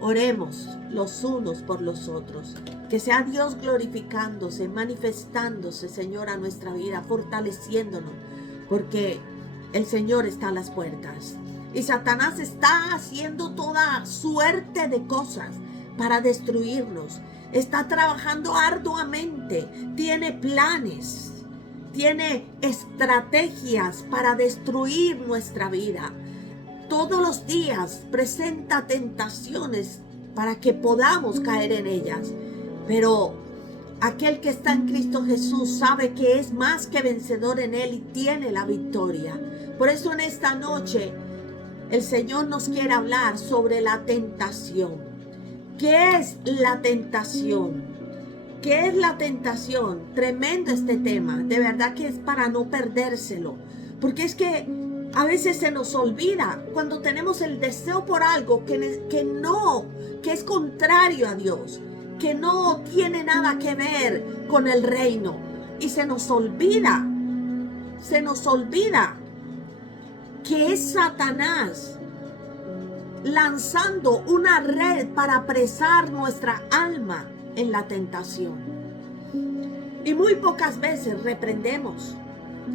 Oremos los unos por los otros. Que sea Dios glorificándose, manifestándose, Señor, a nuestra vida, fortaleciéndonos, porque el Señor está a las puertas. Y Satanás está haciendo toda suerte de cosas para destruirnos. Está trabajando arduamente, tiene planes, tiene estrategias para destruir nuestra vida. Todos los días presenta tentaciones para que podamos caer en ellas. Pero aquel que está en Cristo Jesús sabe que es más que vencedor en Él y tiene la victoria. Por eso en esta noche el Señor nos quiere hablar sobre la tentación. ¿Qué es la tentación? ¿Qué es la tentación? Tremendo este tema. De verdad que es para no perdérselo. Porque es que a veces se nos olvida cuando tenemos el deseo por algo que es contrario a Dios, que no tiene nada que ver con el reino. Y se nos olvida que es Satanás lanzando una red para apresar nuestra alma en la tentación. Y muy pocas veces reprendemos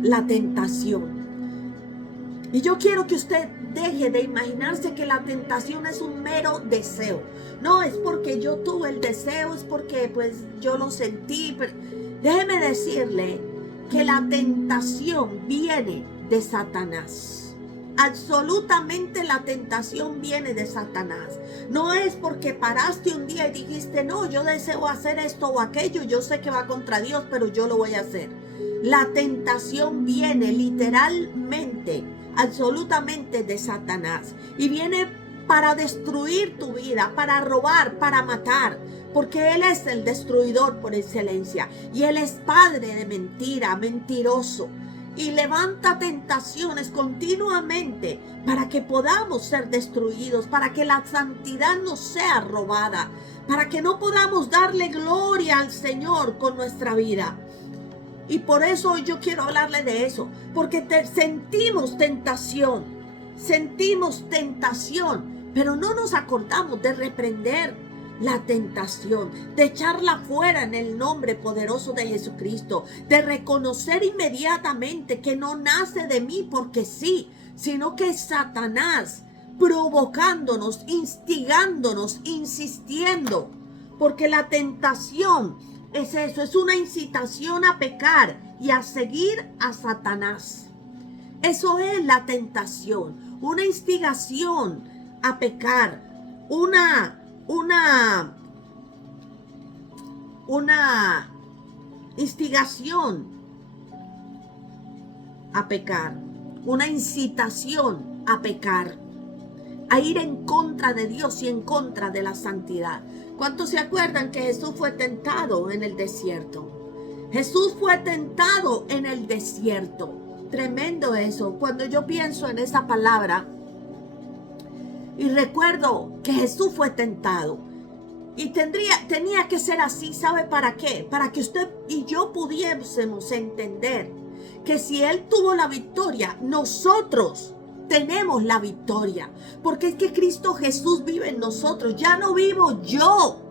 la tentación. Y yo quiero que usted deje de imaginarse que la tentación es un mero deseo. No, es porque yo tuve el deseo, es porque pues yo lo sentí. Pero déjeme decirle que la tentación viene de Satanás. Absolutamente la tentación viene de Satanás. No es porque paraste un día y dijiste, no, yo deseo hacer esto o aquello, yo sé que va contra Dios, pero yo lo voy a hacer. La tentación viene literalmente, absolutamente de Satanás. Y viene para destruir tu vida, para robar, para matar. Porque Él es el destruidor por excelencia. Y Él es padre de mentira, mentiroso. Y levanta tentaciones continuamente para que podamos ser destruidos, para que la santidad no sea robada, para que no podamos darle gloria al Señor con nuestra vida. Y por eso yo quiero hablarle de eso, porque sentimos tentación, pero no nos acordamos de reprender la tentación, de echarla fuera en el nombre poderoso de Jesucristo, de reconocer inmediatamente que no nace de mí porque sí, sino que es Satanás provocándonos, instigándonos, insistiendo, porque la tentación es eso, es una incitación a pecar y a seguir a Satanás. Eso es la tentación, una instigación a pecar, una instigación a pecar, una incitación a pecar, a ir en contra de Dios y en contra de la santidad. ¿Cuántos se acuerdan que Jesús fue tentado en el desierto? Jesús fue tentado en el desierto. Tremendo eso. Cuando yo pienso en esa palabra y recuerdo que Jesús fue tentado, y tenía que ser así, ¿sabe para qué? Para que usted y yo pudiésemos entender que si Él tuvo la victoria, nosotros tenemos la victoria. Porque es que Cristo Jesús vive en nosotros. Ya no vivo yo,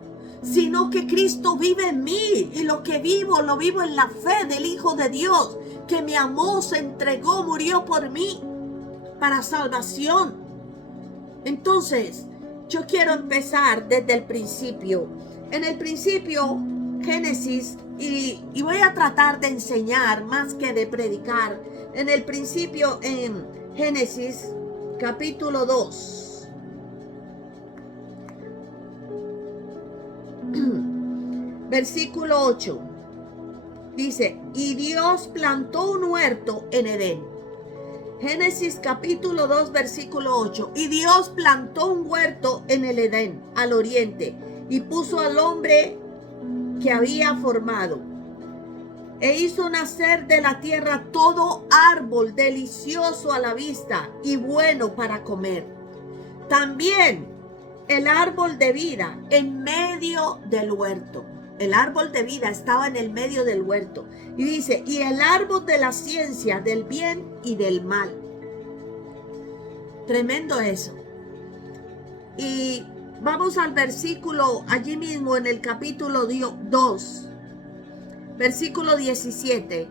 sino que Cristo vive en mí. Y lo que vivo, lo vivo en la fe del Hijo de Dios, que me amó, se entregó, murió por mí, para salvación. Entonces, yo quiero empezar desde el principio. En el principio, Génesis, y voy a tratar de enseñar más que de predicar. En el principio, en Génesis, capítulo 2. Versículo 8. Dice, y Dios plantó un huerto en Edén. Génesis capítulo 2 versículo 8. Y Dios plantó un huerto en el Edén, al oriente, y puso al hombre que había formado. E hizo nacer de la tierra todo árbol delicioso a la vista y bueno para comer. También el árbol de vida en medio del huerto. El árbol de vida estaba en el medio del huerto. Y dice, y el árbol de la ciencia del bien y del mal. Tremendo eso. Y Vamos al versículo, allí mismo en el capítulo 2, versículo 17.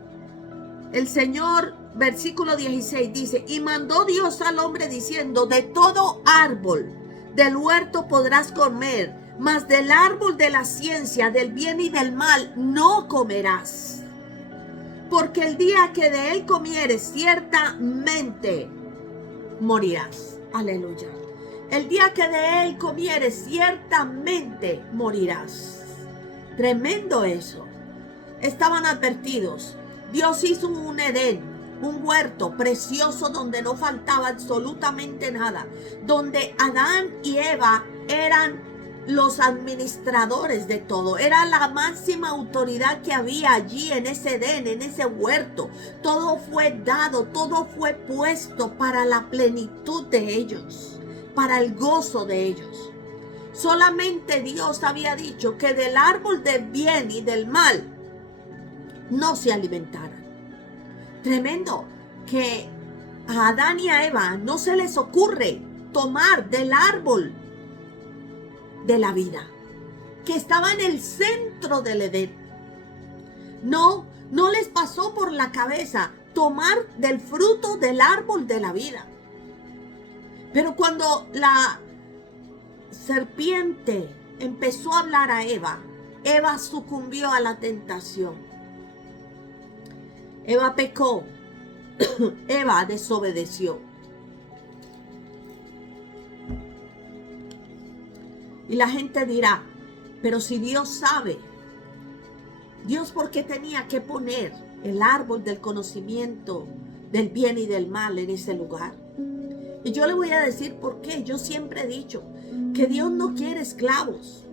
El Señor, versículo 16, dice: y mandó Dios al hombre diciendo: de todo árbol del huerto podrás comer, mas del árbol de la ciencia del bien y del mal no comerás, porque el día que de él comieres ciertamente morirás. Aleluya. El día que de él comieres ciertamente morirás. Tremendo eso. Estaban advertidos. Dios hizo un Edén, un huerto precioso donde no faltaba absolutamente nada, donde Adán y Eva eran los administradores de todo. Era la máxima autoridad que había allí en ese Edén, en ese huerto. Todo fue dado, todo fue puesto para la plenitud de ellos, para el gozo de ellos. Solamente Dios había dicho que del árbol del bien y del mal no se alimentaran. Tremendo que a Adán y a Eva no se les ocurre tomar del árbol de la vida, que estaba en el centro del Edén. No les pasó por la cabeza tomar del fruto del árbol de la vida. Pero cuando la serpiente empezó a hablar a Eva, Eva sucumbió a la tentación. Eva pecó. Eva desobedeció. Y la gente dirá: pero si Dios sabe, Dios, ¿por qué tenía que poner el árbol del conocimiento del bien y del mal en ese lugar? Y yo le voy a decir por qué. Yo siempre he dicho que Dios no quiere esclavos.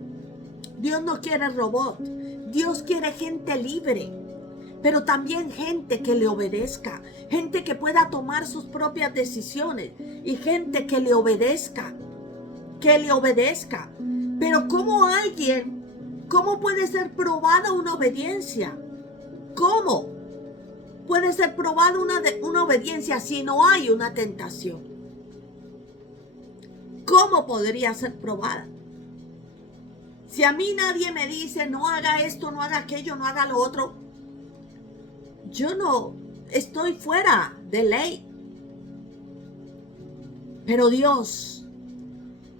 Dios no quiere robot. Dios quiere gente libre, pero también gente que le obedezca, gente que pueda tomar sus propias decisiones y gente que le obedezca, Pero ¿cómo puede ser probada una obediencia? ¿Cómo puede ser probada una obediencia si no hay una tentación? ¿Cómo podría ser probada? Si a mí nadie me dice: no haga esto, no haga aquello, no haga lo otro, yo no estoy fuera de ley. Pero Dios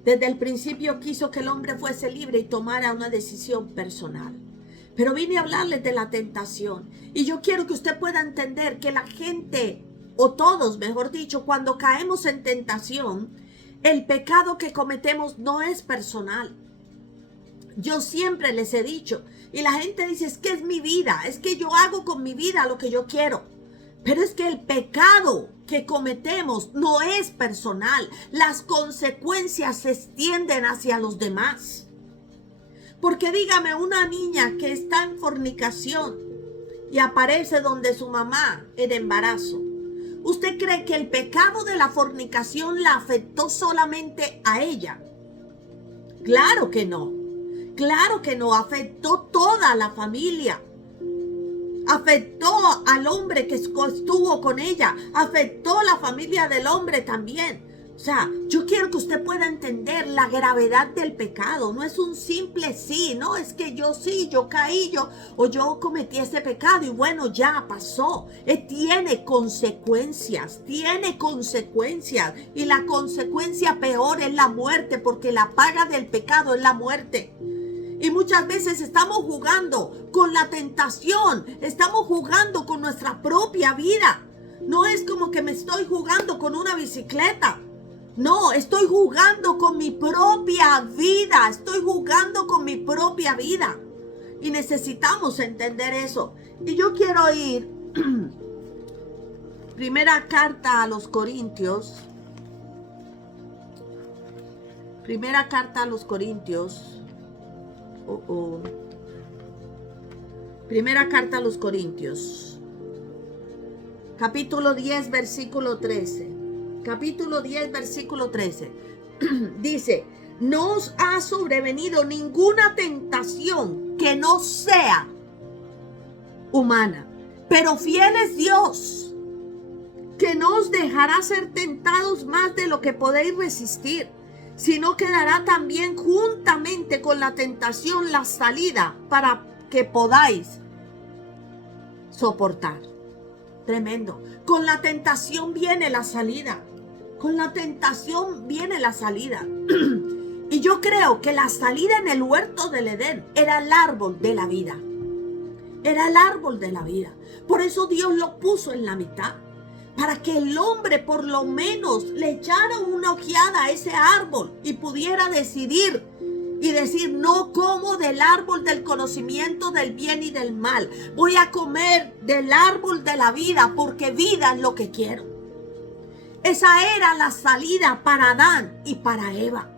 desde el principio quiso que el hombre fuese libre y tomara una decisión personal. Pero vine a hablarles de la tentación. Y yo quiero que usted pueda entender que la gente, o todos mejor dicho, cuando caemos en tentación, el pecado que cometemos no es personal. Yo siempre les he dicho, y la gente dice: es que es mi vida, es que yo hago con mi vida lo que yo quiero. Pero es que el pecado que cometemos no es personal. Las consecuencias se extienden hacia los demás. Porque dígame, una niña que está en fornicación y aparece donde su mamá en embarazo, ¿usted cree que el pecado de la fornicación la afectó solamente a ella? Claro que no. Claro que no, afectó toda la familia. Afectó al hombre que estuvo con ella. Afectó la familia del hombre también. O sea, yo quiero que usted pueda entender la gravedad del pecado. No es un simple sí, no es que yo sí, yo caí, yo cometí ese pecado y bueno, ya pasó. Tiene consecuencias. Y la consecuencia peor es la muerte, porque la paga del pecado es la muerte. Y muchas veces estamos jugando con la tentación, estamos jugando con nuestra propia vida. No es como que me estoy jugando con una bicicleta. No, estoy jugando con mi propia vida, Y necesitamos entender eso. Y yo quiero ir, primera carta a los Corintios. Primera carta a los Corintios, capítulo 10, versículo 13. Dice: no os ha sobrevenido ninguna tentación que no sea humana, pero fiel es Dios, que no os dejará ser tentados más de lo que podéis resistir, sino que dará también juntamente con la tentación la salida para que podáis soportar. Tremendo. Con la tentación viene la salida. Con la tentación viene la salida. Y yo creo que la salida en el huerto del Edén era el árbol de la vida. Era el árbol de la vida. Por eso Dios lo puso en la mitad. Para que el hombre por lo menos le echara una ojeada a ese árbol y pudiera decidir y decir: no como del árbol del conocimiento del bien y del mal. Voy a comer del árbol de la vida, porque vida es lo que quiero. Esa era la salida para Adán y para Eva.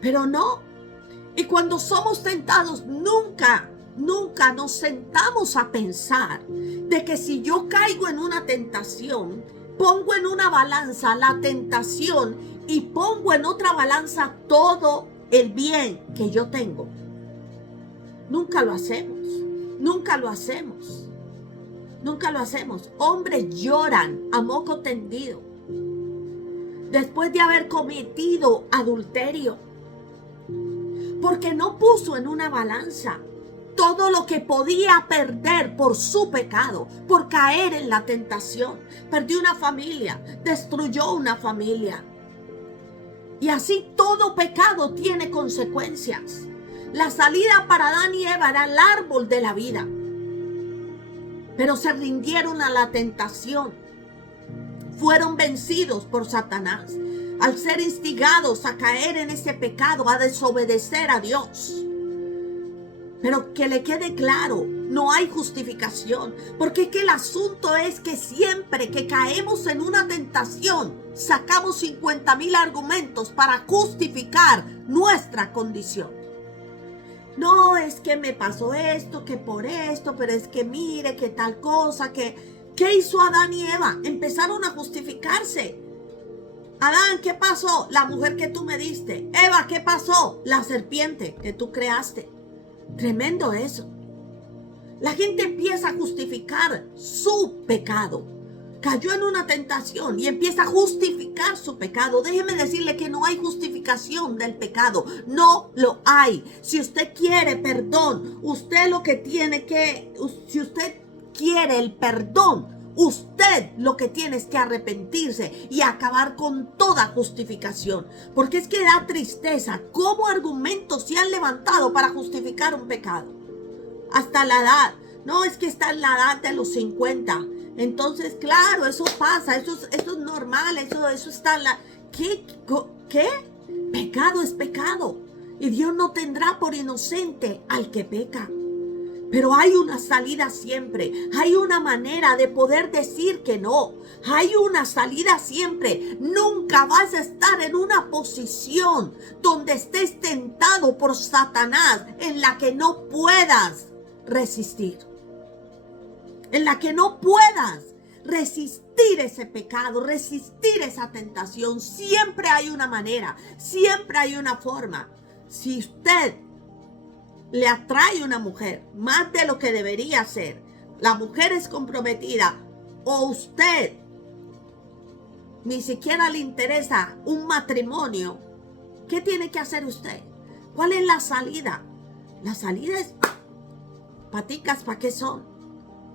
Pero no. Y cuando somos tentados, nunca nos sentamos a pensar de que si yo caigo en una tentación, pongo en una balanza la tentación y pongo en otra balanza todo el bien que yo tengo. Nunca lo hacemos. Nunca lo hacemos. Nunca lo hacemos. Hombres lloran a moco tendido después de haber cometido adulterio, porque no puso en una balanza todo lo que podía perder por su pecado, por caer en la tentación. Perdió una familia, destruyó una familia. Y así todo pecado tiene consecuencias. La salida para Adán y Eva era el árbol de la vida, pero se rindieron a la tentación. Fueron vencidos por Satanás al ser instigados a caer en ese pecado, a desobedecer a Dios. Pero que le quede claro, no hay justificación, porque es que el asunto es que siempre que caemos en una tentación, sacamos 50,000 argumentos para justificar nuestra condición. No, es que me pasó esto, que por esto, pero es que mire, que tal cosa, que... ¿Qué hizo Adán y Eva? Empezaron a justificarse. Adán, ¿qué pasó? La mujer que tú me diste. Eva, ¿qué pasó? La serpiente que tú creaste. Tremendo eso. La gente empieza a justificar su pecado. Cayó en una tentación y empieza a justificar su pecado. Déjeme decirle que no hay justificación del pecado. No lo hay. Si usted quiere perdón, usted lo que tiene que... Si usted quiere el perdón, usted lo que tiene es que arrepentirse y acabar con toda justificación. Porque es que da tristeza cómo argumentos se han levantado para justificar un pecado. Hasta la edad. No, es que está en la edad de los 50. Entonces, claro, eso pasa. Eso es normal. Eso está en la... ¿Qué? Pecado es pecado. Y Dios no tendrá por inocente al que peca. Pero hay una salida siempre. Hay una manera de poder decir que no. Hay una salida siempre. Nunca vas a estar en una posición donde estés tentado por Satanás en la que no puedas resistir. En la que no puedas resistir ese pecado, resistir esa tentación. Siempre hay una manera. Siempre hay una forma. Si usted le atrae una mujer más de lo que debería ser, la mujer es comprometida, o usted ni siquiera le interesa un matrimonio, ¿qué tiene que hacer usted? ¿Cuál es la salida? La salida es paticas, ¿para qué son?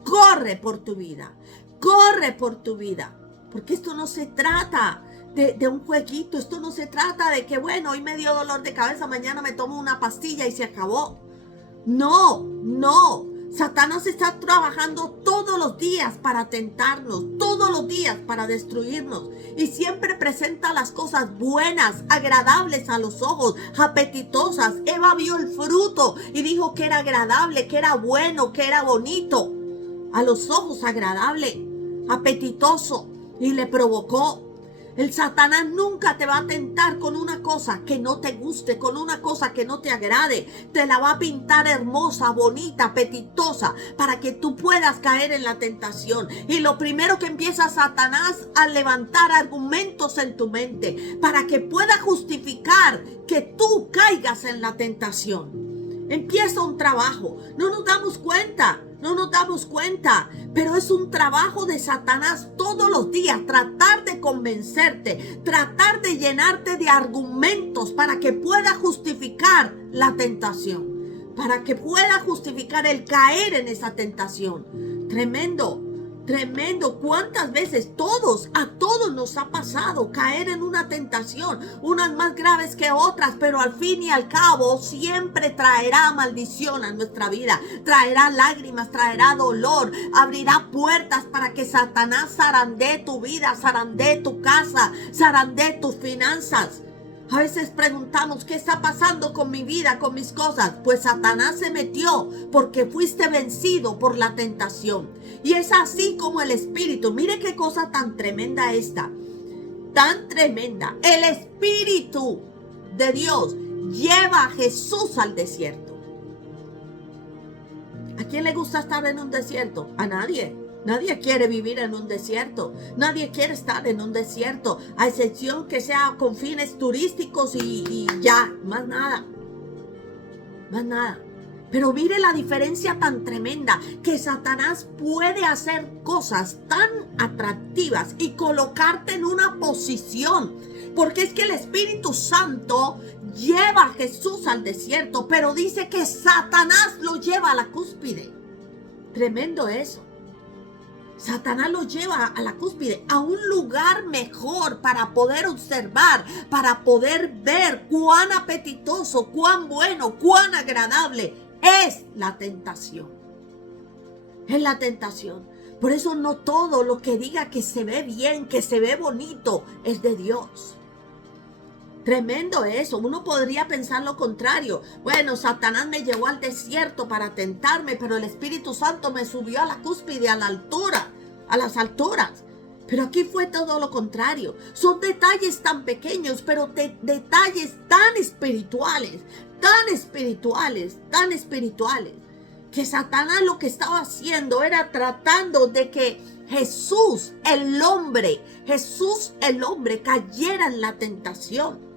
Corre por tu vida, corre por tu vida, porque esto no se trata de un jueguito. Esto no se trata de que, bueno, hoy me dio dolor de cabeza, mañana me tomo una pastilla y se acabó. No. Satanás está trabajando todos los días para tentarnos, todos los días para destruirnos. Y siempre presenta las cosas buenas, agradables a los ojos, apetitosas. Eva vio el fruto y dijo que era agradable, que era bueno, que era bonito. A los ojos agradable, apetitoso, y le provocó. El Satanás nunca te va a tentar con una cosa que no te guste, con una cosa que no te agrade. Te la va a pintar hermosa, bonita, apetitosa, para que tú puedas caer en la tentación. Y lo primero que empieza Satanás a levantar argumentos en tu mente para que pueda justificar que tú caigas en la tentación. Empieza un trabajo. No nos damos cuenta No nos damos cuenta, pero es un trabajo de Satanás todos los días, tratar de convencerte, tratar de llenarte de argumentos para que pueda justificar la tentación, para que pueda justificar el caer en esa tentación. Tremendo. Tremendo, cuántas veces a todos nos ha pasado caer en una tentación, unas más graves que otras, pero al fin y al cabo siempre traerá maldición a nuestra vida, traerá lágrimas, traerá dolor, abrirá puertas para que Satanás zarandee tu vida, zarandee tu casa, zarandee tus finanzas. A veces preguntamos, ¿qué está pasando con mi vida, con mis cosas? Pues Satanás se metió porque fuiste vencido por la tentación. Y es así como el Espíritu. Mire qué cosa tan tremenda esta. Tan tremenda. El Espíritu de Dios lleva a Jesús al desierto. ¿A quién le gusta estar en un desierto? A nadie. Nadie quiere vivir en un desierto. Nadie quiere estar en un desierto. A excepción que sea con fines turísticos y ya. Más nada. Más nada. Pero mire la diferencia tan tremenda que Satanás puede hacer cosas tan atractivas y colocarte en una posición. Porque es que el Espíritu Santo lleva a Jesús al desierto, pero dice que Satanás lo lleva a la cúspide. Tremendo eso. Satanás lo lleva a la cúspide, a un lugar mejor para poder observar, para poder ver cuán apetitoso, cuán bueno, cuán agradable es la tentación. Es la tentación. Por eso no todo lo que diga que se ve bien, que se ve bonito, es de Dios. Tremendo eso. Uno podría pensar lo contrario. Bueno, Satanás me llevó al desierto para tentarme, pero el Espíritu Santo me subió a la cúspide, a la altura, a las alturas. Pero aquí fue todo lo contrario. Son detalles tan pequeños, pero detalles tan espirituales, que Satanás lo que estaba haciendo era tratando de que Jesús el hombre cayera en la tentación.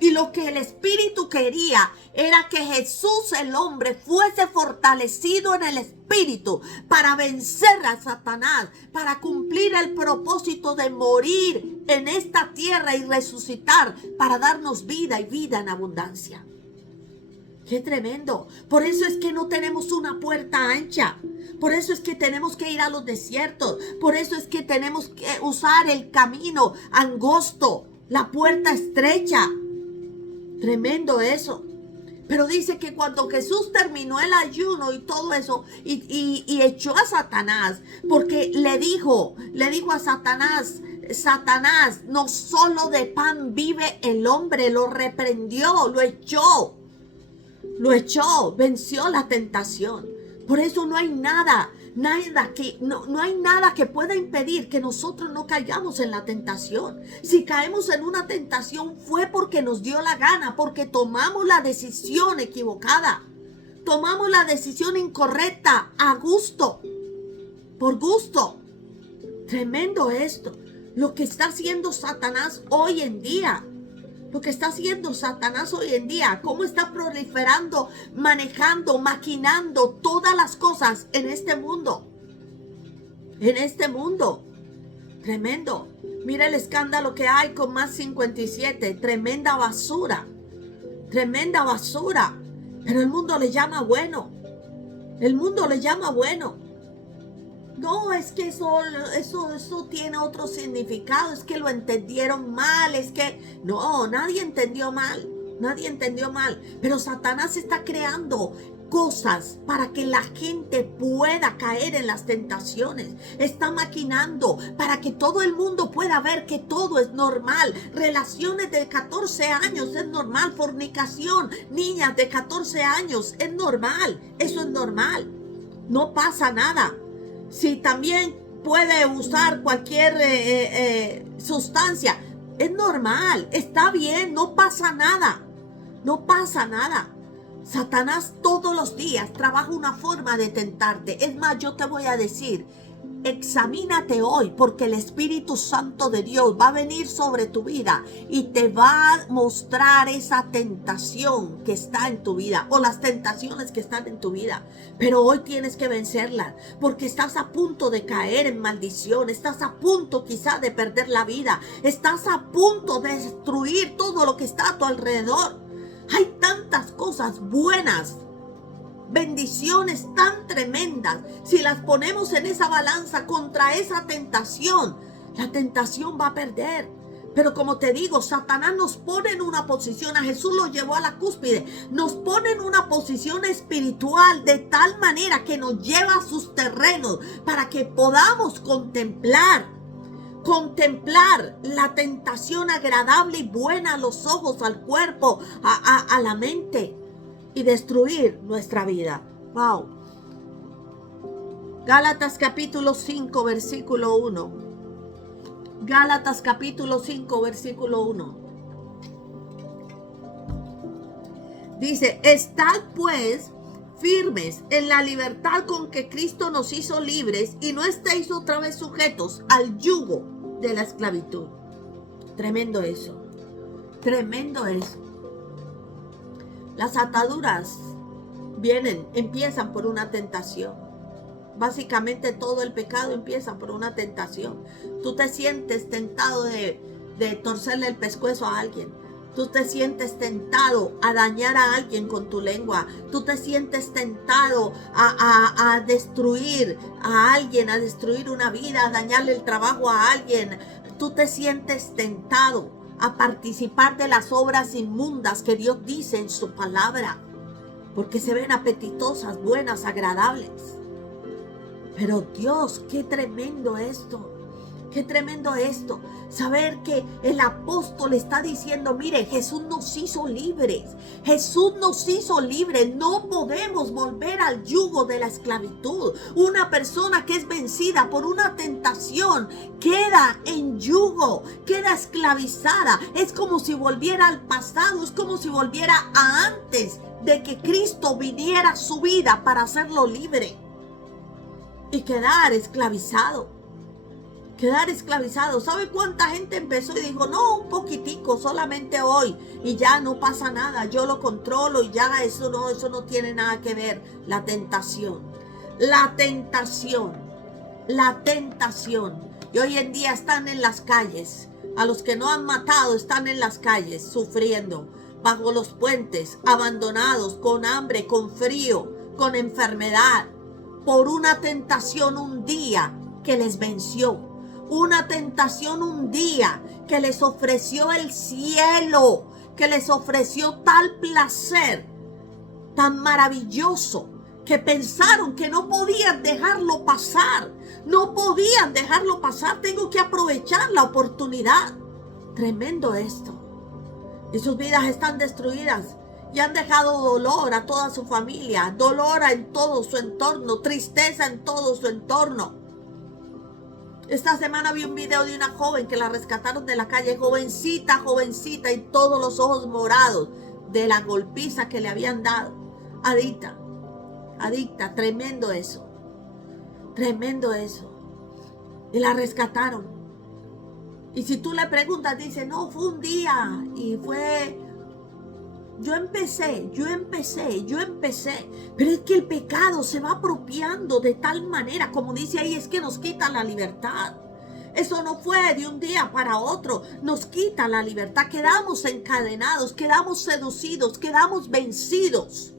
Y lo que el Espíritu quería era que Jesús el hombre fuese fortalecido en el Espíritu para vencer a Satanás, para cumplir el propósito de morir en esta tierra y resucitar para darnos vida y vida en abundancia. ¡Qué tremendo! Por eso es que no tenemos una puerta ancha. Por eso es que tenemos que ir a los desiertos. Por eso es que tenemos que usar el camino angosto, la puerta estrecha. Tremendo eso. Pero dice que cuando Jesús terminó el ayuno y todo eso, y echó a Satanás, porque le dijo a Satanás, Satanás, no solo de pan vive el hombre, lo reprendió, lo echó, venció la tentación. Por eso no hay nada que pueda impedir que nosotros no caigamos en la tentación. Si caemos en una tentación fue porque nos dio la gana, porque tomamos la decisión equivocada, tomamos la decisión incorrecta, a gusto, por gusto. Tremendo esto, lo que está haciendo Satanás hoy en día. Cómo está proliferando, manejando, maquinando todas las cosas en este mundo. Tremendo. Mira el escándalo que hay con Más 57. Tremenda basura. Pero el mundo le llama bueno. No, es que eso tiene otro significado, es que lo entendieron mal, no, nadie entendió mal, pero Satanás está creando cosas para que la gente pueda caer en las tentaciones, está maquinando para que todo el mundo pueda ver que todo es normal, relaciones de 14 años es normal, fornicación, niñas de 14 años es normal, eso es normal, no pasa nada. Si también puede usar cualquier sustancia, es normal, está bien, no pasa nada. Satanás todos los días trabaja una forma de tentarte. Es más, yo te voy a decir, examínate hoy, porque el Espíritu Santo de Dios va a venir sobre tu vida y te va a mostrar esa tentación que está en tu vida o las tentaciones que están en tu vida. Pero hoy tienes que vencerlas, porque estás a punto de caer en maldición, estás a punto quizá de perder la vida, estás a punto de destruir todo lo que está a tu alrededor. Hay tantas cosas buenas, bendiciones tan tremendas. Si las ponemos en esa balanza contra esa tentación, la tentación va a perder. Pero como te digo, Satanás nos pone en una posición, a Jesús lo llevó a la cúspide, nos pone en una posición espiritual de tal manera que nos lleva a sus terrenos para que podamos contemplar la tentación agradable y buena a los ojos, al cuerpo, a la mente, y destruir nuestra vida. Wow. Gálatas capítulo 5 versículo 1. Gálatas capítulo 5 versículo 1. Dice: estad pues firmes en la libertad con que Cristo nos hizo libres, y no estéis otra vez sujetos al yugo de la esclavitud. Tremendo eso. Tremendo eso. Las ataduras empiezan por una tentación. Básicamente todo el pecado empieza por una tentación. Tú te sientes tentado de torcerle el pescuezo a alguien. Tú te sientes tentado a dañar a alguien con tu lengua. Tú te sientes tentado a destruir a alguien, a destruir una vida, a dañarle el trabajo a alguien. Tú te sientes tentado a participar de las obras inmundas que Dios dice en su palabra, porque se ven apetitosas, buenas, agradables. Pero Dios, qué tremendo esto. Qué tremendo esto, saber que el apóstol está diciendo: mire, Jesús nos hizo libres, Jesús nos hizo libres, no podemos volver al yugo de la esclavitud. Una persona que es vencida por una tentación queda en yugo, queda esclavizada. Es como si volviera al pasado, es como si volviera a antes de que Cristo viniera a su vida para hacerlo libre y quedar esclavizado. Quedar esclavizado. ¿Sabe cuánta gente empezó y dijo: no, un poquitico, solamente hoy, y ya no pasa nada, yo lo controlo y ya eso no tiene nada que ver? La tentación. Y hoy en día están en las calles. A los que no han matado están en las calles sufriendo, bajo los puentes, abandonados, con hambre, con frío, con enfermedad, por una tentación un día que les venció. Una tentación un día que les ofreció el cielo, que les ofreció tal placer, tan maravilloso, que pensaron que no podían dejarlo pasar. No podían dejarlo pasar, tengo que aprovechar la oportunidad. Tremendo esto. Y sus vidas están destruidas y han dejado dolor a toda su familia, dolor en todo su entorno, tristeza en todo su entorno. Esta semana vi un video de una joven que la rescataron de la calle, jovencita, y todos los ojos morados de la golpiza que le habían dado. Adicta, tremendo eso. Y la rescataron. Y si tú le preguntas, dice: no, fue un día y fue... Yo empecé, pero es que el pecado se va apropiando de tal manera, como dice ahí, es que nos quita la libertad. Eso no fue de un día para otro, nos quita la libertad, quedamos encadenados, quedamos seducidos, quedamos vencidos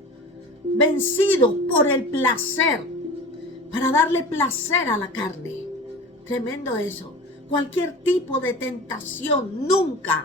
por el placer, para darle placer a la carne. Tremendo eso. Cualquier tipo de tentación nunca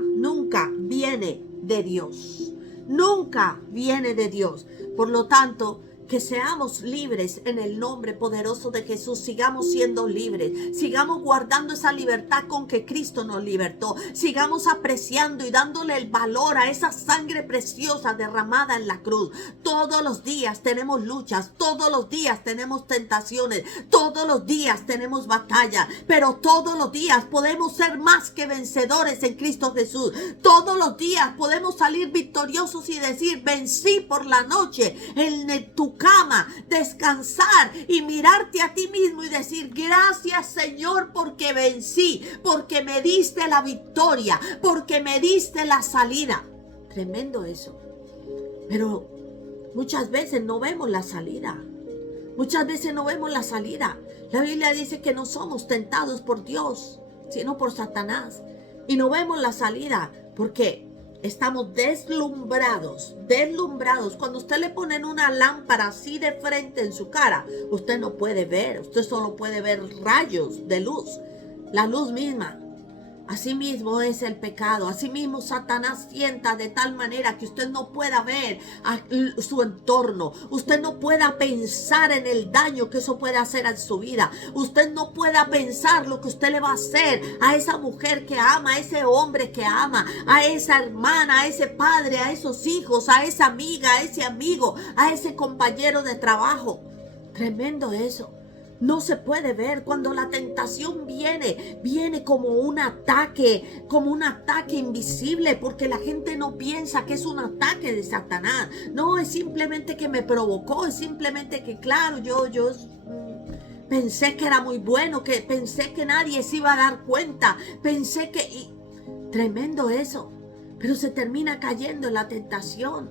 viene de Dios. Nunca viene de Dios. Por lo tanto, que seamos libres en el nombre poderoso de Jesús. Sigamos siendo libres. Sigamos guardando esa libertad con que Cristo nos libertó. Sigamos apreciando y dándole el valor a esa sangre preciosa derramada en la cruz. Todos los días tenemos luchas. Todos los días tenemos tentaciones. Todos los días tenemos batalla. Pero todos los días podemos ser más que vencedores en Cristo Jesús. Todos los días podemos salir victoriosos y decir: vencí por la noche en tu cama, descansar y mirarte a ti mismo y decir: gracias, Señor, porque vencí, porque me diste la victoria, porque me diste la salida. Tremendo eso. Pero muchas veces no vemos la salida. Muchas veces no vemos la salida. La Biblia dice que no somos tentados por Dios, sino por Satanás. Y no vemos la salida porque estamos deslumbrados. Cuando usted le ponen una lámpara así de frente en su cara, usted no puede ver. Usted solo puede ver rayos de luz. La luz misma. Así mismo es el pecado. Así mismo Satanás tienta de tal manera que usted no pueda ver a su entorno. Usted no pueda pensar en el daño que eso puede hacer en su vida. Usted no pueda pensar lo que usted le va a hacer a esa mujer que ama, a ese hombre que ama, a esa hermana, a ese padre, a esos hijos, a esa amiga, a ese amigo, a ese compañero de trabajo. Tremendo eso. No se puede ver. Cuando la tentación viene como un ataque invisible, porque la gente no piensa que es un ataque de Satanás. No, es simplemente que me provocó, es simplemente que, claro, yo pensé que era muy bueno, que pensé que nadie se iba a dar cuenta, pensé que... Tremendo eso. Pero se termina cayendo en la tentación.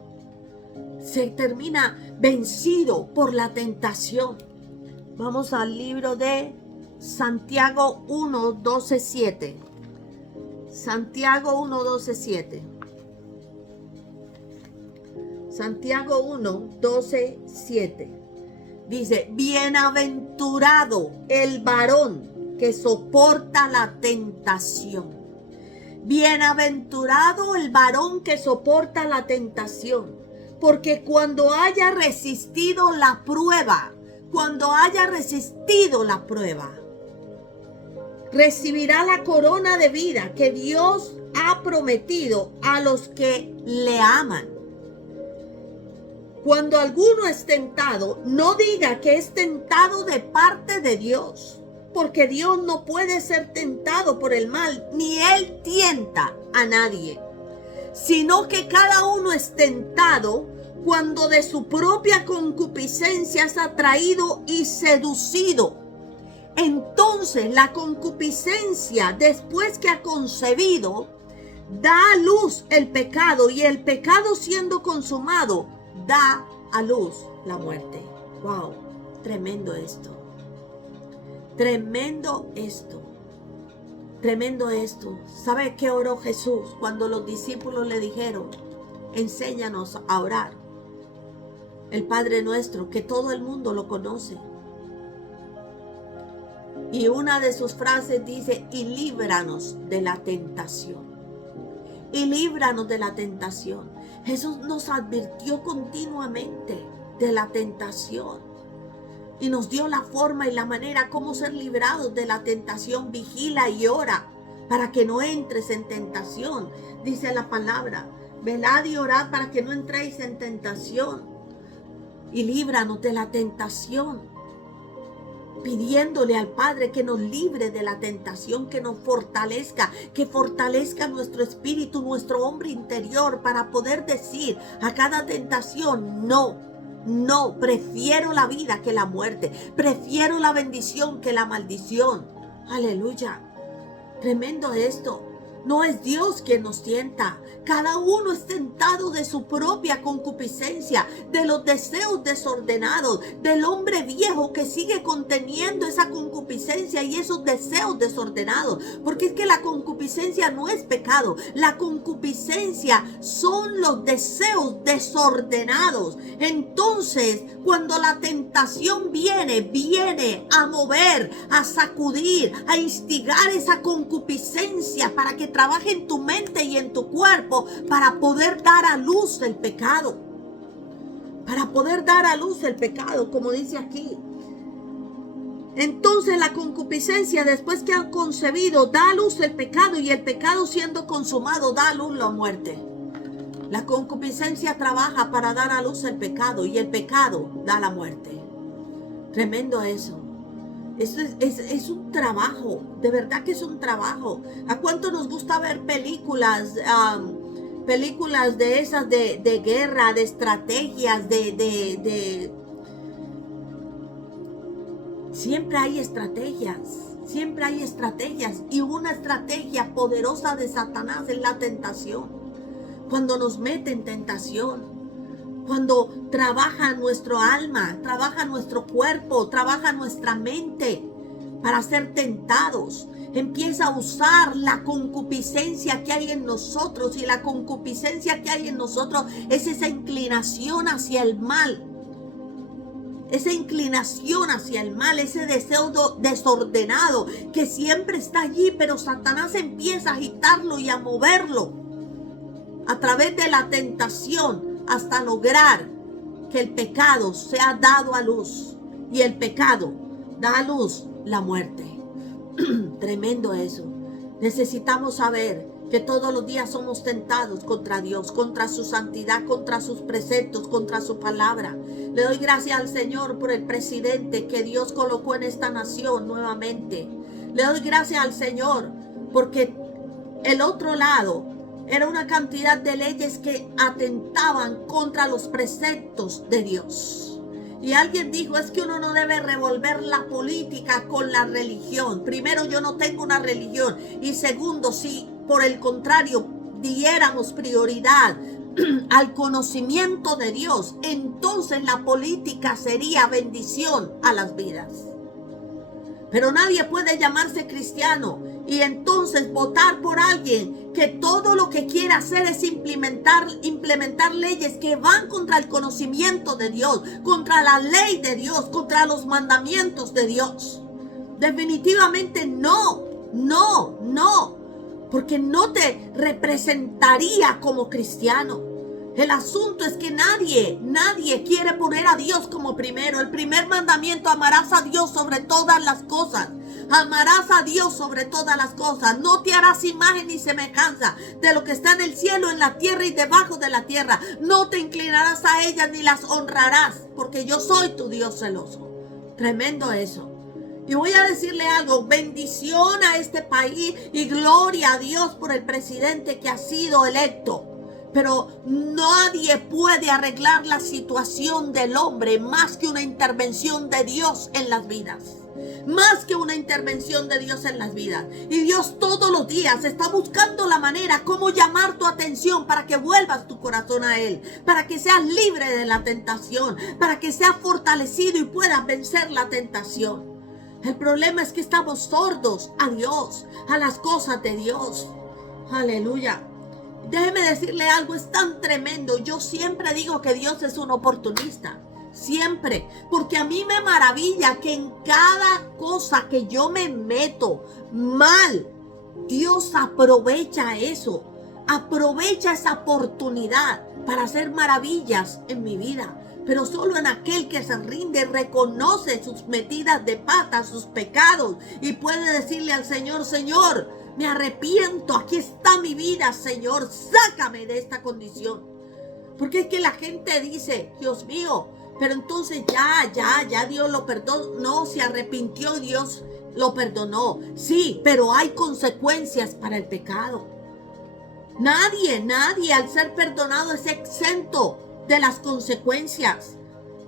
Se termina vencido por la tentación. Vamos al libro de Santiago 1, 12, 7. Santiago 1, 12, 7. Santiago 1, 12, 7. Dice: bienaventurado el varón que soporta la tentación. Bienaventurado el varón que soporta la tentación. Porque cuando haya resistido la prueba, recibirá la corona de vida que Dios ha prometido a los que le aman. Cuando alguno es tentado, no diga que es tentado de parte de Dios, porque Dios no puede ser tentado por el mal, ni Él tienta a nadie, sino que cada uno es tentado cuando de su propia concupiscencia es atraído y seducido. Entonces la concupiscencia, después que ha concebido, da a luz el pecado, y el pecado, siendo consumado, da a luz la muerte. ¡Wow! Tremendo esto. Tremendo esto. Tremendo esto. ¿Sabe qué oró Jesús cuando los discípulos le dijeron: enséñanos a orar? El Padre Nuestro, que todo el mundo lo conoce. Y una de sus frases dice: y líbranos de la tentación. Y líbranos de la tentación. Jesús nos advirtió continuamente de la tentación. Y nos dio la forma y la manera cómo ser librados de la tentación. Vigila y ora para que no entres en tentación. Dice la palabra: velad y orad para que no entréis en tentación. Y líbranos de la tentación, pidiéndole al Padre que nos libre de la tentación, que nos fortalezca, que fortalezca nuestro espíritu, nuestro hombre interior, para poder decir a cada tentación: no, prefiero la vida que la muerte, prefiero la bendición que la maldición. Aleluya. Tremendo esto. No es Dios quien nos tienta. Cada uno es tentado de su propia concupiscencia, de los deseos desordenados, del hombre viejo que sigue conteniendo esa concupiscencia y esos deseos desordenados. Porque es que la concupiscencia no es pecado. La concupiscencia son los deseos desordenados. Entonces, cuando la tentación viene a mover, a sacudir, a instigar esa concupiscencia para que trabaje en tu mente y en tu cuerpo, para poder dar a luz el pecado. Para poder dar a luz el pecado, como dice aquí. Entonces la concupiscencia, después que ha concebido, da a luz el pecado, y el pecado, siendo consumado, da a luz la muerte. La concupiscencia trabaja para dar a luz el pecado, y el pecado da la muerte. Tremendo eso. Eso es un trabajo, de verdad que es un trabajo. ¿A cuánto nos gusta ver películas de esas de guerra, de estrategias, de Siempre hay estrategias. Siempre hay estrategias. Y una estrategia poderosa de Satanás es la tentación. Cuando nos mete en tentación. Cuando trabaja nuestro alma, trabaja nuestro cuerpo, trabaja nuestra mente para ser tentados. Empieza a usar la concupiscencia que hay en nosotros. Y la concupiscencia que hay en nosotros es esa inclinación hacia el mal. Esa inclinación hacia el mal, ese deseo desordenado que siempre está allí, pero Satanás empieza a agitarlo y a moverlo a través de la tentación hasta lograr que el pecado sea dado a luz. Y el pecado da a luz la muerte. Tremendo eso. Necesitamos saber que todos los días somos tentados contra Dios, contra su santidad, contra sus preceptos, contra su palabra. Le doy gracias al Señor por el presidente que Dios colocó en esta nación nuevamente. Le doy gracias al Señor porque el otro lado era una cantidad de leyes que atentaban contra los preceptos de Dios. Y alguien dijo, es que uno no debe revolver la política con la religión. Primero, yo no tengo una religión. Y segundo, si por el contrario diéramos prioridad al conocimiento de Dios, entonces la política sería bendición a las vidas. Pero nadie puede llamarse cristiano y entonces votar por alguien que todo lo que quiere hacer es implementar leyes que van contra el conocimiento de Dios, contra la ley de Dios, contra los mandamientos de Dios. Definitivamente no, porque no te representaría como cristiano. El asunto es que nadie quiere poner a Dios como primero. El primer mandamiento, amarás a Dios sobre todas las cosas. Amarás a Dios sobre todas las cosas. No te harás imagen ni semejanza de lo que está en el cielo, en la tierra y debajo de la tierra. No te inclinarás a ellas ni las honrarás, porque yo soy tu Dios celoso. Tremendo eso. Y voy a decirle algo, bendición a este país y gloria a Dios por el presidente que ha sido electo. Pero nadie puede arreglar la situación del hombre más que una intervención de Dios en las vidas. Más que una intervención de Dios en las vidas. Y Dios todos los días está buscando la manera cómo llamar tu atención para que vuelvas tu corazón a Él. Para que seas libre de la tentación. Para que seas fortalecido y puedas vencer la tentación. El problema es que estamos sordos a Dios, a las cosas de Dios. Aleluya. Déjeme decirle algo, es tan tremendo. Yo siempre digo que Dios es un oportunista. Siempre. Porque a mí me maravilla que en cada cosa que yo me meto mal, Dios aprovecha eso. Aprovecha esa oportunidad para hacer maravillas en mi vida. Pero solo en aquel que se rinde, reconoce sus metidas de pata, sus pecados. Y puede decirle al Señor, Señor, me arrepiento, aquí está mi vida, Señor, sácame de esta condición. Porque es que la gente dice, Dios mío, pero entonces ya Dios lo perdonó. No, se arrepintió, Dios lo perdonó. Sí, pero hay consecuencias para el pecado. Nadie al ser perdonado es exento de las consecuencias.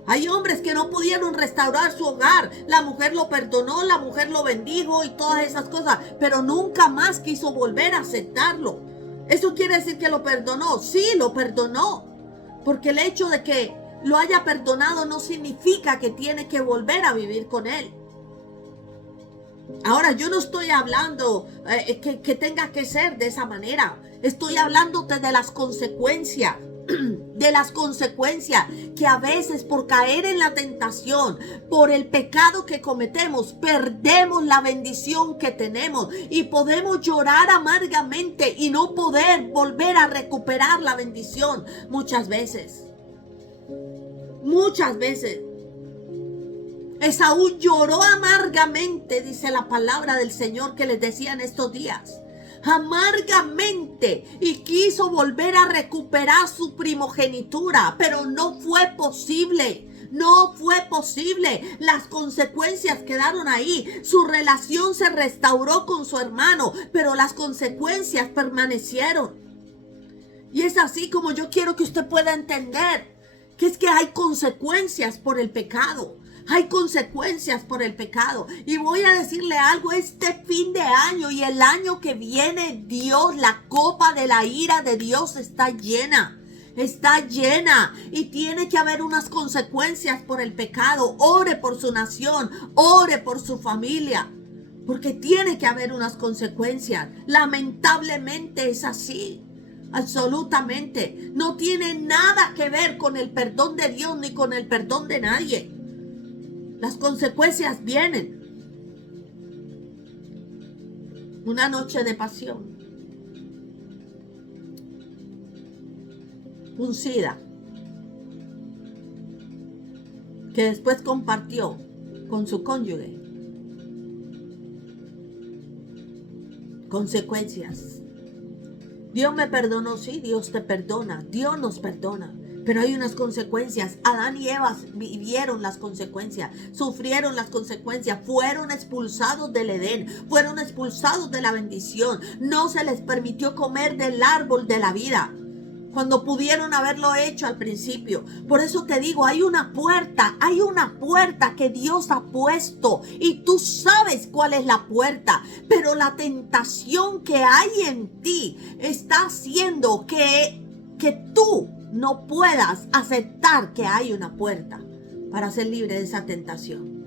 Hay hombres que no pudieron restaurar su hogar. La mujer lo perdonó, la mujer lo bendijo y todas esas cosas, pero nunca más quiso volver a aceptarlo. ¿Eso quiere decir que lo perdonó? Sí, lo perdonó. Porque el hecho de que lo haya perdonado no significa que tiene que volver a vivir con él. Ahora, yo no estoy hablando que tenga que ser de esa manera. Estoy hablándote de las consecuencias. De las consecuencias que a veces por caer en la tentación, por el pecado que cometemos, perdemos la bendición que tenemos y podemos llorar amargamente y no poder volver a recuperar la bendición muchas veces. Esaú lloró amargamente, dice la palabra del Señor que les decía en estos días. Amargamente, y quiso volver a recuperar su primogenitura, pero no fue posible. Las consecuencias quedaron ahí. Su relación se restauró con su hermano, pero las consecuencias permanecieron. Y es así como yo quiero que usted pueda entender que es que hay consecuencias por el pecado. Hay consecuencias por el pecado. Y voy a decirle algo, este fin de año y el año que viene, Dios, la copa de la ira de Dios está llena. Está llena y tiene que haber unas consecuencias por el pecado. Ore por su nación, ore por su familia, porque tiene que haber unas consecuencias. Lamentablemente es así. Absolutamente. No tiene nada que ver con el perdón de Dios ni con el perdón de nadie. Las consecuencias vienen. Una noche de pasión. Un SIDA que después compartió con su cónyuge. Consecuencias. Dios me perdonó, sí, Dios te perdona, Dios nos perdona. Pero hay unas consecuencias. Adán y Eva vivieron las consecuencias, sufrieron las consecuencias, fueron expulsados del Edén, fueron expulsados de la bendición. No se les permitió comer del árbol de la vida, cuando pudieron haberlo hecho al principio. Por eso te digo, hay una puerta que Dios ha puesto y tú sabes cuál es la puerta, pero la tentación que hay en ti está haciendo que tú no puedas aceptar que hay una puerta para ser libre de esa tentación.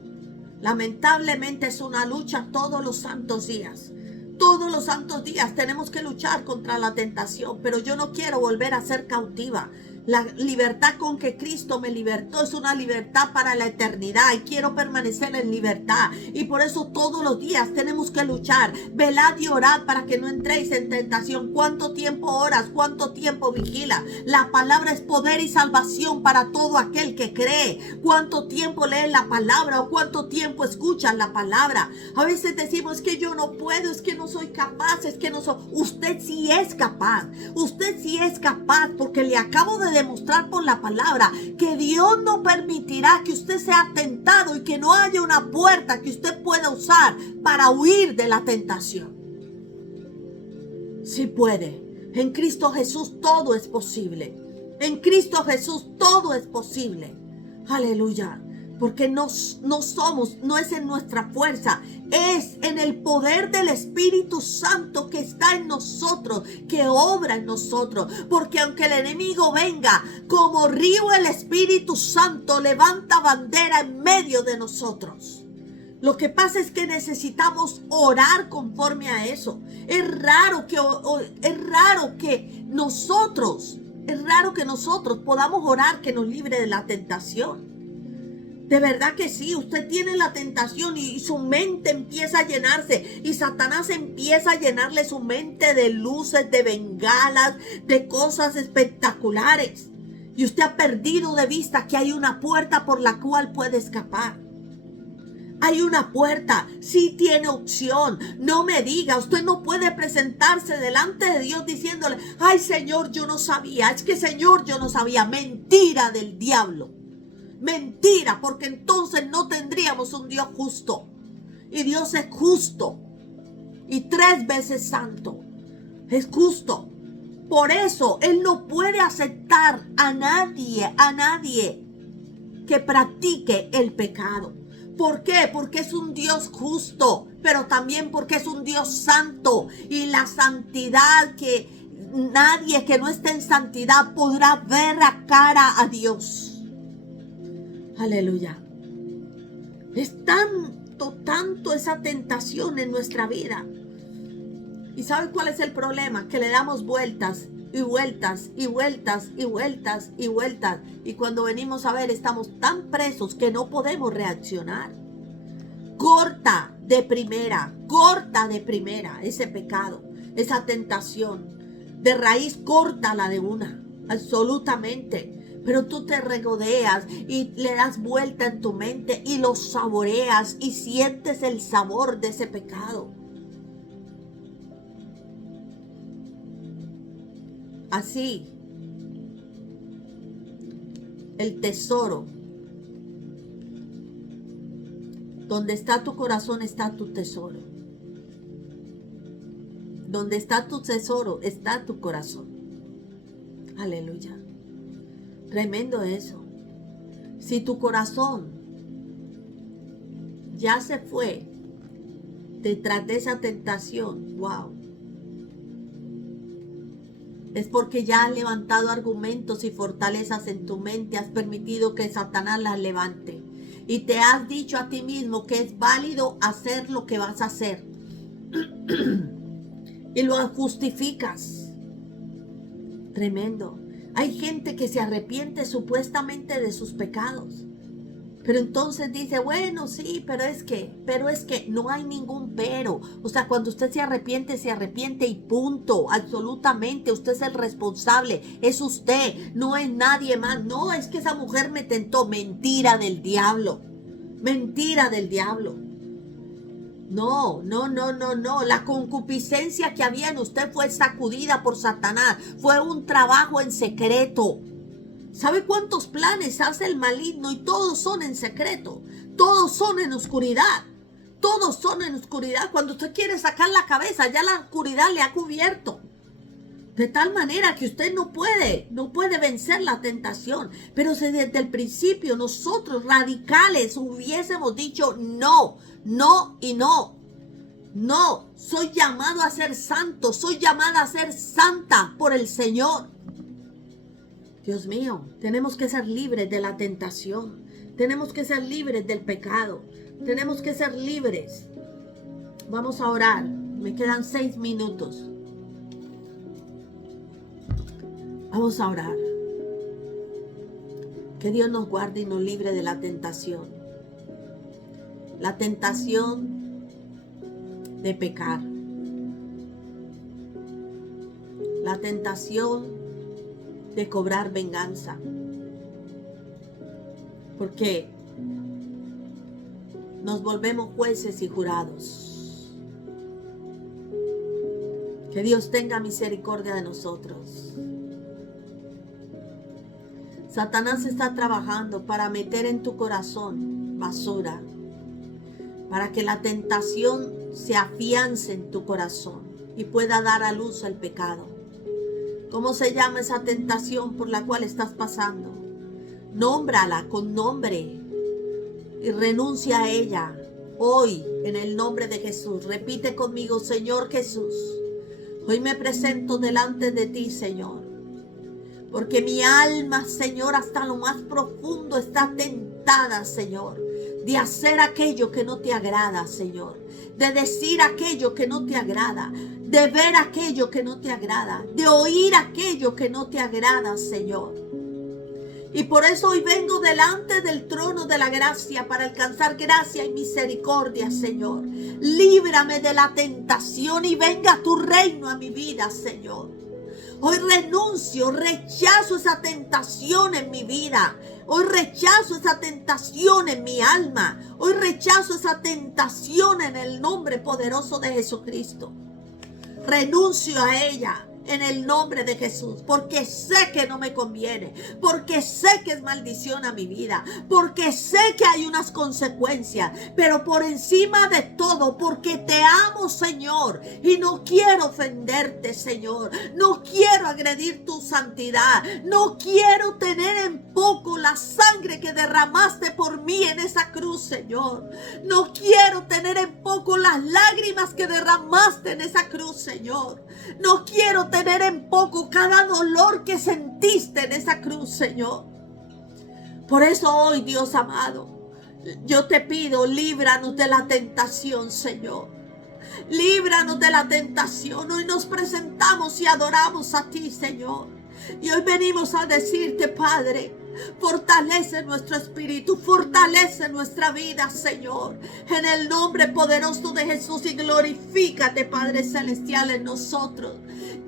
Lamentablemente es una lucha todos los santos días. Todos los santos días tenemos que luchar contra la tentación, pero yo no quiero volver a ser cautiva. La libertad con que Cristo me libertó es una libertad para la eternidad y quiero permanecer en libertad. Y por eso todos los días tenemos que luchar. Velad y orad para que no entréis en tentación. ¿Cuánto tiempo oras? ¿Cuánto tiempo vigilas? La palabra es poder y salvación para todo aquel que cree. ¿Cuánto tiempo lees la palabra o cuánto tiempo escuchas la palabra? A veces decimos, es que yo no puedo, es que no soy capaz, es que no soy. Usted sí es capaz. Usted sí es capaz, porque le acabo de demostrar por la palabra que Dios no permitirá que usted sea tentado y que no haya una puerta que usted pueda usar para huir de la tentación. Sí puede. En Cristo Jesús todo es posible. En Cristo Jesús todo es posible. Aleluya. Porque no es en nuestra fuerza, es en el poder del Espíritu Santo que está en nosotros, que obra en nosotros. Porque aunque el enemigo venga, como río el Espíritu Santo levanta bandera en medio de nosotros. Lo que pasa es que necesitamos orar conforme a eso. Es raro que nosotros podamos orar que nos libre de la tentación. De verdad que sí, usted tiene la tentación y su mente empieza a llenarse y Satanás empieza a llenarle su mente de luces, de bengalas, de cosas espectaculares. Y usted ha perdido de vista que hay una puerta por la cual puede escapar. Hay una puerta, sí tiene opción. No me diga, usted no puede presentarse delante de Dios diciéndole, ay Señor, yo no sabía, es que Señor, yo no sabía. Mentira del diablo. Mentira, porque entonces no tendríamos un Dios justo. Y Dios es justo. Y 3 veces santo. Es justo. Por eso Él no puede aceptar a nadie que practique el pecado. ¿Por qué? Porque es un Dios justo, pero también porque es un Dios santo. Y la santidad, que nadie que no esté en santidad podrá ver a cara a Dios. Aleluya. Es tanto esa tentación en nuestra vida. ¿Y sabe cuál es el problema? Que le damos vueltas y vueltas y vueltas y vueltas y vueltas. Y cuando venimos a ver, estamos tan presos que no podemos reaccionar. Corta de primera ese pecado, esa tentación. De raíz, córtala de una, absolutamente. Pero tú te regodeas y le das vuelta en tu mente y lo saboreas y sientes el sabor de ese pecado. Así, el tesoro. Donde está tu corazón está tu tesoro. Donde está tu tesoro está tu corazón. Aleluya. Tremendo eso. Si tu corazón ya se fue detrás de esa tentación, wow, es porque ya has levantado argumentos y fortalezas en tu mente, has permitido que Satanás las levante y te has dicho a ti mismo que es válido hacer lo que vas a hacer y lo justificas. Tremendo. Hay gente que se arrepiente supuestamente de sus pecados, pero entonces dice, bueno, sí, pero es que no hay ningún pero. O sea, cuando usted se arrepiente y punto, absolutamente. Usted es el responsable, es usted, no es nadie más. No, es que esa mujer me tentó. Mentira del diablo, mentira del diablo. No. La concupiscencia que había en usted fue sacudida por Satanás. Fue un trabajo en secreto. ¿Sabe cuántos planes hace el maligno? Y todos son en secreto. Todos son en oscuridad. Todos son en oscuridad. Cuando usted quiere sacar la cabeza, ya la oscuridad le ha cubierto. De tal manera que usted no puede vencer la tentación. Pero si desde el principio nosotros radicales hubiésemos dicho no y no. No, soy llamado a ser santo, soy llamada a ser santa por el Señor. Dios mío, tenemos que ser libres de la tentación. Tenemos que ser libres del pecado. Tenemos que ser libres. Vamos a orar. Me quedan 6 minutos. Vamos a orar. Que Dios nos guarde y nos libre de la tentación. La tentación de pecar. La tentación de cobrar venganza, porque nos volvemos jueces y jurados. Que Dios tenga misericordia de nosotros. Satanás está trabajando para meter en tu corazón basura, para que la tentación se afiance en tu corazón y pueda dar a luz el pecado. ¿Cómo se llama esa tentación por la cual estás pasando? Nómbrala con nombre y renuncia a ella hoy en el nombre de Jesús. Repite conmigo: Señor Jesús, hoy me presento delante de ti, Señor, porque mi alma, Señor, hasta lo más profundo está tentada, Señor, de hacer aquello que no te agrada, Señor, de decir aquello que no te agrada, de ver aquello que no te agrada, de oír aquello que no te agrada, Señor. Y por eso hoy vengo delante del trono de la gracia para alcanzar gracia y misericordia, Señor. Líbrame de la tentación y venga tu reino a mi vida, Señor. Hoy renuncio, rechazo esa tentación en mi vida. Hoy rechazo esa tentación en mi alma. Hoy rechazo esa tentación en el nombre poderoso de Jesucristo. Renuncio a ella en el nombre de Jesús, porque sé que no me conviene, porque sé que es maldición a mi vida, porque sé que hay unas consecuencias, pero por encima de todo, porque te amo, Señor, y no quiero ofenderte, Señor, no quiero agredir tu santidad, no quiero tener en poco la sangre que derramaste por mí en esa cruz, Señor, no quiero tener en poco las lágrimas que derramaste en esa cruz, Señor, no quiero tener en poco cada dolor que sentiste en esa cruz, Señor. Por eso hoy, Dios amado, yo te pido, líbranos de la tentación, Señor. Líbranos de la tentación. Hoy nos presentamos y adoramos a ti, Señor. Y hoy venimos a decirte, Padre, fortalece nuestro espíritu, fortalece nuestra vida, Señor, en el nombre poderoso de Jesús, y glorifícate, Padre Celestial, en nosotros.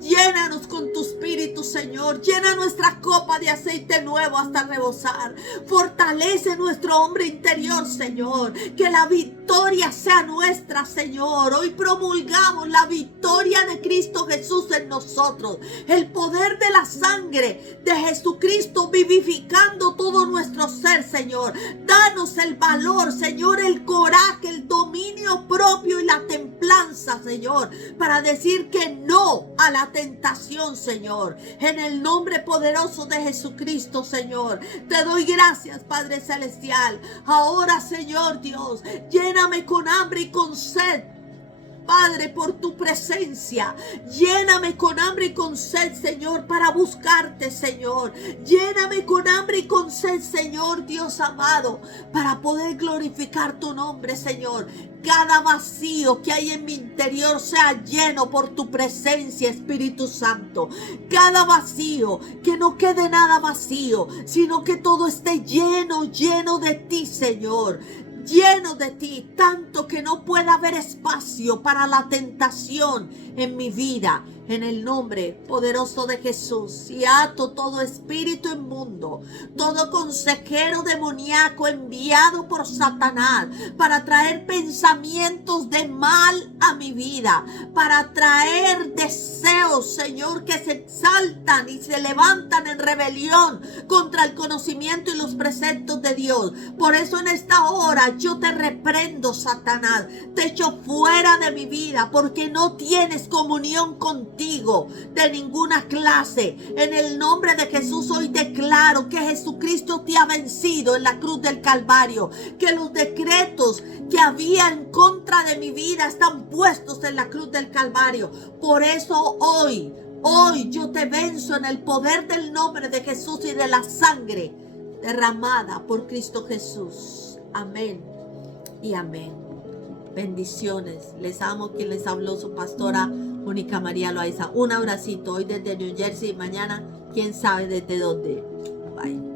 Llénanos con tu espíritu, Señor. Llena nuestra copa de aceite nuevo hasta rebosar. Fortalece nuestro hombre interior, Señor. Que la victoria sea nuestra, Señor. Hoy promulgamos la victoria de Cristo Jesús en nosotros. El poder de la sangre de Jesucristo vivificando todo nuestro ser, Señor. Danos el valor, Señor, el coraje, el dominio propio y la templanza, templanza, Señor, para decir que no a la tentación, Señor. En el nombre poderoso de Jesucristo, Señor, te doy gracias, Padre Celestial. Ahora, Señor Dios, lléname con hambre y con sed, Padre, por tu presencia. Lléname con hambre y con sed, Señor, para buscarte, Señor. Lléname con hambre y con sed, Señor Dios amado, para poder glorificar tu nombre, Señor. Cada vacío que hay en mi interior sea lleno por tu presencia, Espíritu Santo. Cada vacío, que no quede nada vacío, sino que todo esté lleno, lleno de ti, Señor. Lleno de ti, tanto que no pueda haber espacio para la tentación en mi vida. En el nombre poderoso de Jesús, y ato todo espíritu inmundo, todo consejero demoníaco enviado por Satanás para traer pensamientos de mal a mi vida, para traer deseos, Señor, que se exaltan y se levantan en rebelión contra el conocimiento y los preceptos de Dios. Por eso en esta hora yo te reprendo, Satanás, te echo fuera de mi vida, porque no tienes comunión contigo de ninguna clase. En el nombre de Jesús hoy declaro que Jesucristo te ha vencido en la cruz del Calvario, que los decretos que había en contra de mi vida están puestos en la cruz del Calvario. Por eso hoy yo te venzo en el poder del nombre de Jesús y de la sangre derramada por Cristo Jesús. Amén y amén. Bendiciones. Les amo. Quien les habló, su pastora Mónica María Loaiza. Un abracito hoy desde New Jersey y mañana quién sabe desde dónde. Bye.